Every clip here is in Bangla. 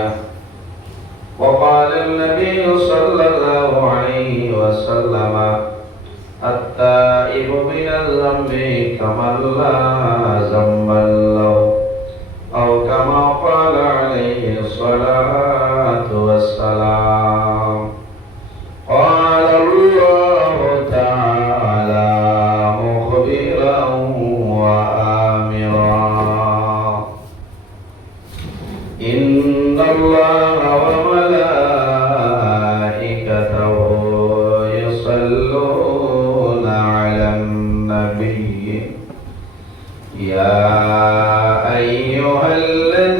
الدنيا وقال النبي صلى الله عليه وسلم التائب من الذنب كمن لا ذنب النبي يا أيها الذين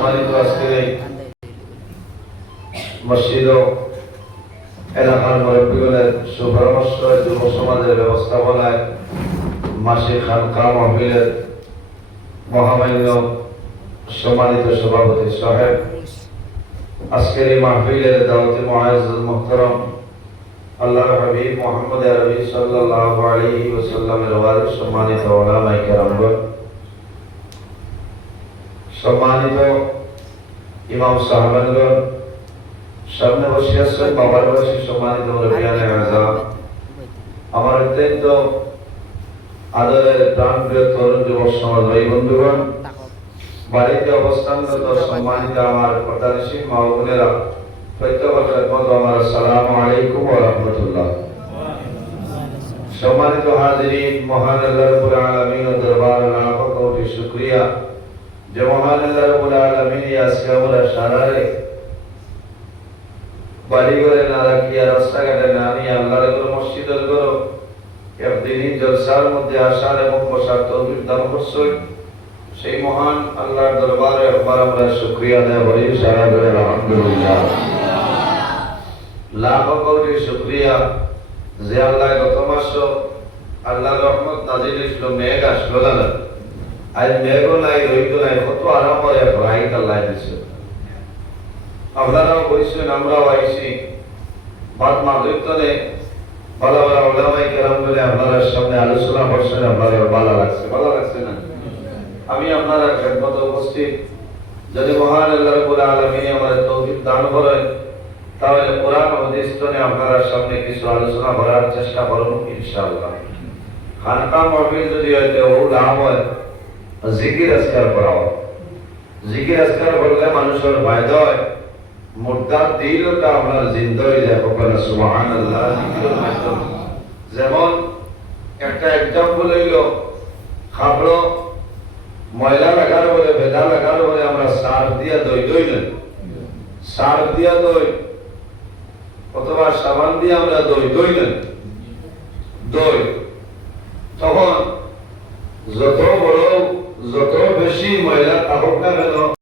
সম্মানিত আজকের এই মসজিদ এলাকার মুরব্বীগুলের সুপরামর্শ, যুব সমাজের ব্যবস্থাপনায় মাসিক খানকা মহবিলের মহামান্য সম্মানিত সভাপতি সাহেব। আজকের এই মাহফিলের দাওয়াতে মুআজ্জাজ মুহতারাম, আল্লাহর হাবিব মুহাম্মদ আরবি সাল্লাল্লাহু আলাইহি ওয়াসাল্লামের ওয়ারিস সম্মানিত কেরামগণ সম্মানিত ইমাম সাহাবানগণ সামনে বসে আছেন বাবার বয়সী সম্মানিত মুরব্বিয়ানে আমার অত্যন্ত আদরের প্রাণপ্রিয় তরুণ যুবক সমাজ ভাই বন্ধুগণ, বাড়িতে অবস্থানরত সম্মানিত আমার প্রধানশী মা বোনেরা, প্রত্যেকের মতো আমার সালাম আলাইকুম ওয়া সম্মানিত হাজিরিন, মহান আল্লাহ রাব্বুল আলামিন ও দরবার লাখ কোটি শুকরিয়া। যে মহান আল্লাহ রাখিয়া রাস্তাঘাটে না নিয়ে ঘর ঘর জলসার মধ্যে আসার এবং বসার তৌফিক দান করছেন সেই মহান আল্লাহর দরবারে একবার আমরা শুকরিয়া সারা ধরে আলহামদুলিল্লাহ। লাখ যে আল্লাহ গত মাস আল্লাহর রহমত নাজিল মেঘ আসলো না। আজ মেঘও নাই রইত নাই কত আরাম করে রাইত আল্লাহ দিছে। আপনারাও আইছি। বাদ মাগরিবতনে ভালো ভালো ওলামাই কেরাম বলে আপনারা সামনে আলোচনা করছেন, আপনারা ভালো লাগছে। ভালো লাগছে না? আমি আপনারা খেদমত উপস্থিত। যদি মহান আলামিন আমাদের তৌফিক দান করেন, তাহলে কোরআন আপনারা সামনে কিছু আলোচনা করার চেষ্টা করব ইনশাআল্লাহ। খানকা মাহফিল যদি হইতে ও নাম হয়। জিকির আজকার করা হয়। জিকির আজকার করলে মানুষের ফায়দা হয় মুর্দার দিলটা আপনার জিন্দা হয়ে যায়। জিকিরের যেমন একটা এক্সাম্পল হইল, খাবড়, ময়লা লাগার বলে বেদা লাগার বলে আমরা সার দিয়া দই দই না সার দিয়া দই অথবা সাবান দিয়ে আমরা দই দই না দই। তখন যত বড় যত বেশি ময়লা থাকুক না কেন